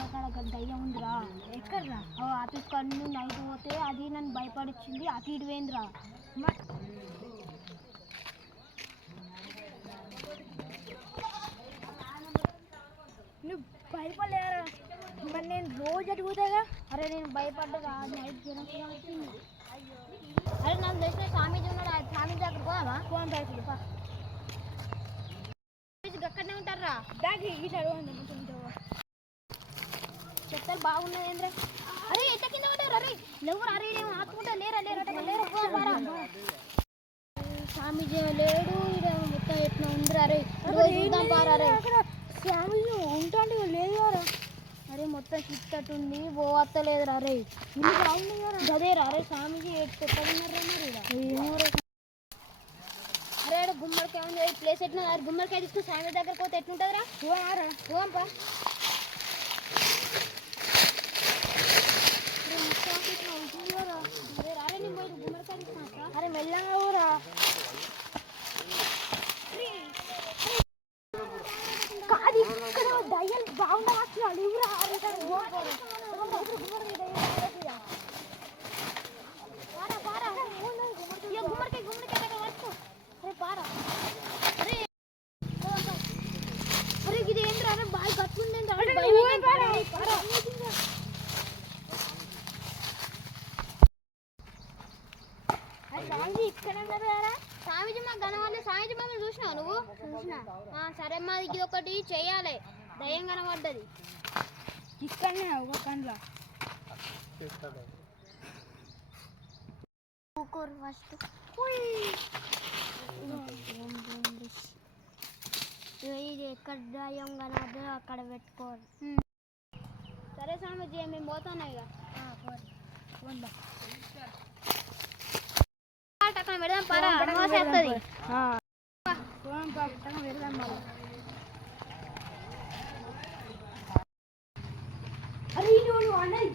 అక్కడ దయ్యం ఉందిరా. ఎక్కడ్రా? అటు కన్ను నైట్ పోతే అది నన్ను భయపడిచ్చింది. అటు ఇటు పోయిందిరా. నువ్వు భయపడలేరా? మరి నేను రోజు అడుగుతాగా. అరే నేను భయపడ్డా నైట్ జ్వరం వచ్చింది. అరే నాకు తెలిసిన స్వామీజీ ఉన్నాడు. ఆ స్వామీజీ దగ్గర పోదామా? ఫోన్ పైసలు అక్కడనే ఉంటారా? బ్యాగ్ ఈ చదవండి. చెత్తలు బాగున్నాయి ఏంద్రా. అరే ఎంత కింద ఉంటారు? అరే ఎవరు? అరే ఏమో ఆత్మకుంటా లేరా లేరా స్వామీజీ లేడు. ఇదేమో మొత్తం ఎట్లా ఉందిరా. అరే చూద్దాం పారా. అరే స్వామీజీ ఉంటాండి లేదు కదా. అరే మొత్తం చిత్తట్టుంది ఓ అత్తలేదురా. అరే ఇల్లు బాగుంది కదా. గదేరా. అరే స్వామీజీ ఎక్కడున్నారా మీరు? అరే ఆడ గుమ్మడికాయ ఉంది. ప్లేస్ ఎట్లా? అరే గుమ్మడికాయ తీసుకుని స్వామి దగ్గర పోతే ఎట్లుంటుందిరా? పోంపా. అరే మెల్లగా ఊరా. కాదు ఇక్కడ దయ్యాలు బాగుండా అసలు ఊరా. గుమ్మడికాయ అరే పారా. అరే ఇది ఏంటి? అరే బాగా గట్టుందండి. స్వామిజీ ఇక్కడ ఉన్నారా? స్వామిజీ మాకు కనవాలి. స్వామిజీ మమ్మల్ని చూసినావు నువ్వు? చూసినా. సరే మా ఇది ఒకటి చెయ్యాలి. దయ్యం కనబడ్డది ఇక్కడనే ఒక కండ్ల. ఫస్ట్ ఇది ఎక్కడ దయ్యం కనబడ్డదో అక్కడ పెట్టుకోవాలి. సరే స్వామిజీ మేము పోతున్నాయి ఇక. అక్కడ పెడదాం పారా. పెడదాం అరే నువ్వు అన్నది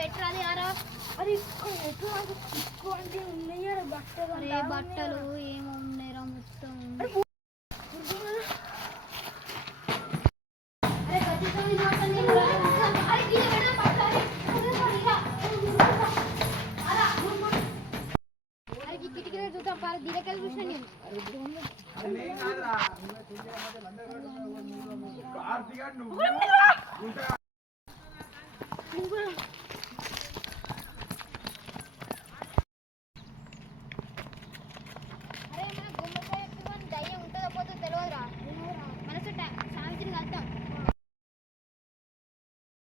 పెట్టరాది యారా. అరే ఉన్నాయా బట్టలు? అరే బట్టలు ఏమో ఉన్నాయిరా మొత్తం. చూద్దాం పారా. దిరకెళ్ళి చూసాను నేను.